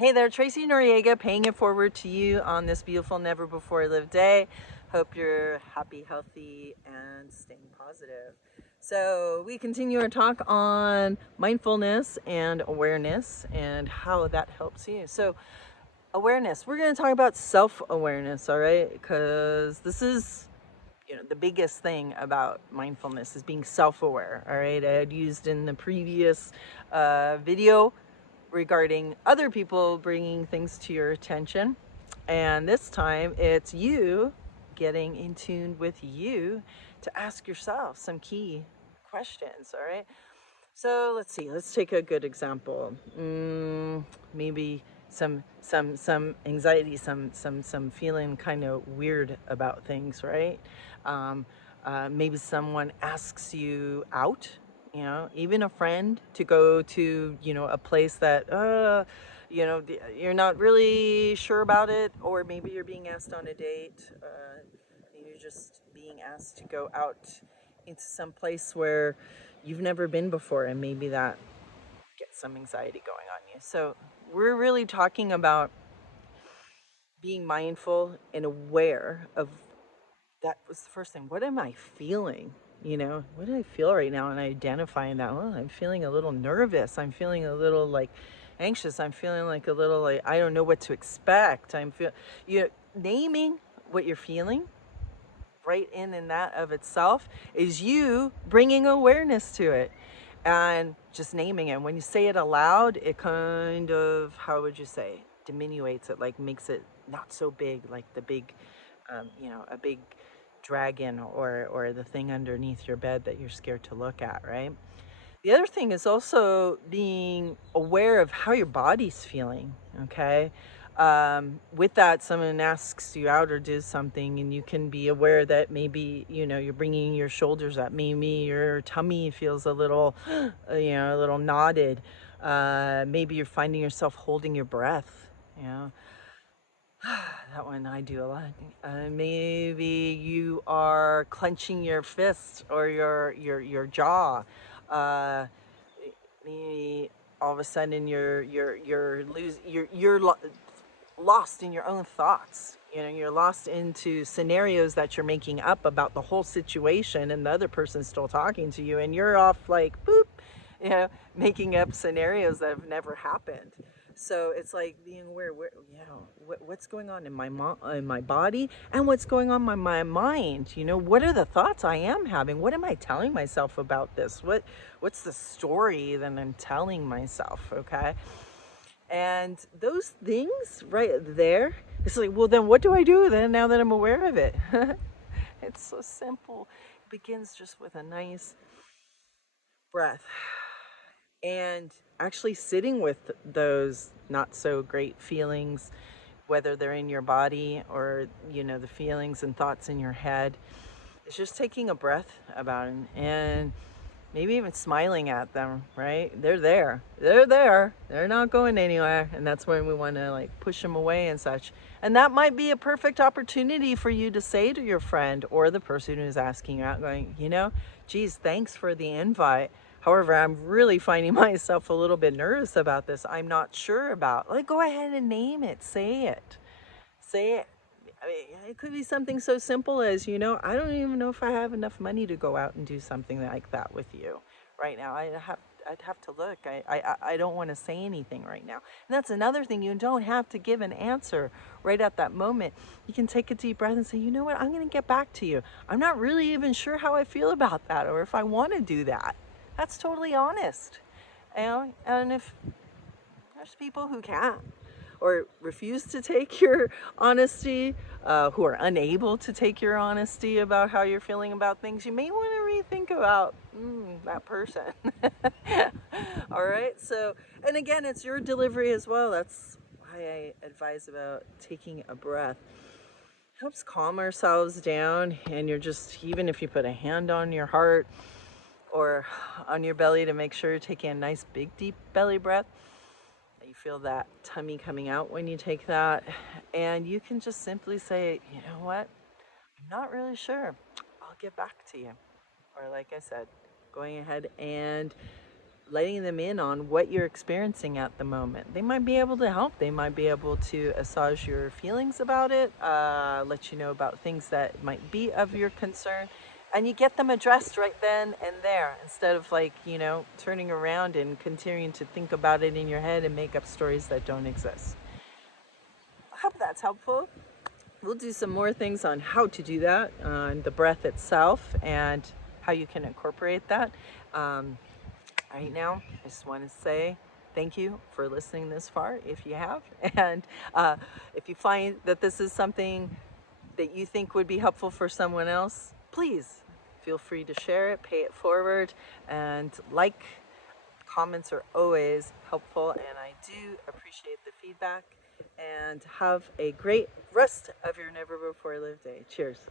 Hey there, Tracy Noriega, paying it forward to you on this beautiful never before lived day. Hope you're happy, healthy, and staying positive. So we continue our talk on mindfulness and awareness and how that helps you. So awareness, we're going to talk about self-awareness, all right? Because this is the biggest thing about mindfulness is being self-aware. All right, I had used in the previous video regarding other people bringing things to your attention, and this time it's you getting in tune with you to ask yourself some key questions. All right, so let's see, let's take a good example. Maybe some anxiety, some feeling kind of weird about things, right? um, Maybe someone asks you out, even a friend, to go to a place that you're not really sure about it, or maybe you're being asked on a date. You're just being asked to go out into some place where you've never been before, and maybe that gets some anxiety going on you. So we're really talking about being mindful and aware of that. Was the first thing. What am I feeling? What do I feel right now? And identifying that, well, I'm feeling a little nervous. I'm feeling a little like anxious. I'm feeling like a little like I don't know what to expect. Naming what you're feeling right in that of itself is you bringing awareness to it, and just naming it. When you say it aloud, it kind of, how would you say, diminuates it, like makes it not so big, like the big a big dragon, or the thing underneath your bed that you're scared to look at, right? The other thing is also being aware of how your body's feeling, okay? With that, someone asks you out or does something, and you can be aware that maybe, you're bringing your shoulders up. Maybe your tummy feels a little, a little knotted. Maybe you're finding yourself holding your breath, you know? That one I do a lot. Maybe you are clenching your fist or your jaw. Uh, Maybe all of a sudden you're lost in your own thoughts. You're lost into scenarios that you're making up about the whole situation, and the other person's still talking to you, and you're off like boop, making up scenarios that have never happened. So it's like being aware, what's going on in in my body, and what's going on in my mind. What are the thoughts I am having? What am I telling myself about this? What's the story that I'm telling myself? Okay, and those things right there, it's like, well, then what do I do then now that I'm aware of it? It's so simple. It begins just with a nice breath, and actually sitting with those not so great feelings, whether they're in your body or the feelings and thoughts in your head. It's just taking a breath about it, and maybe even smiling at them, right? They're not going anywhere. And that's when we want to like push them away and such. And that might be a perfect opportunity for you to say to your friend or the person who's asking you out, going, geez, thanks for the invite. However, I'm really finding myself a little bit nervous about this. I'm not sure about. Like, go ahead and name it. Say it. Say it. I mean, it could be something so simple as, I don't even know if I have enough money to go out and do something like that with you right now. I'd have to look. I don't want to say anything right now. And that's another thing. You don't have to give an answer right at that moment. You can take a deep breath and say, you know what, I'm going to get back to you. I'm not really even sure how I feel about that, or if I want to do that. That's totally honest. And if there's people who can't or refuse to take your honesty, who are unable to take your honesty about how you're feeling about things, you may want to rethink about that person. All right. So, and again, it's your delivery as well. That's why I advise about taking a breath. Helps calm ourselves down, and you're just, even if you put a hand on your heart or on your belly to make sure you're taking a nice big deep belly breath, you feel that tummy coming out when you take that, and you can just simply say, you know what, I'm not really sure, I'll get back to you. Or like I said, going ahead and letting them in on what you're experiencing at the moment. They might be able to help. They might be able to assuage your feelings about it, let you know about things that might be of your concern, and you get them addressed right then and there instead of, like, turning around and continuing to think about it in your head and make up stories that don't exist. I hope that's helpful. We'll do some more things on how to do that, on the breath itself, and how you can incorporate that. Right now, I just want to say thank you for listening this far, if you have. And if you find that this is something that you think would be helpful for someone else, please feel free to share it, pay it forward, and comments are always helpful, and I do appreciate the feedback. And have a great rest of your Never Before Lived Day. Cheers.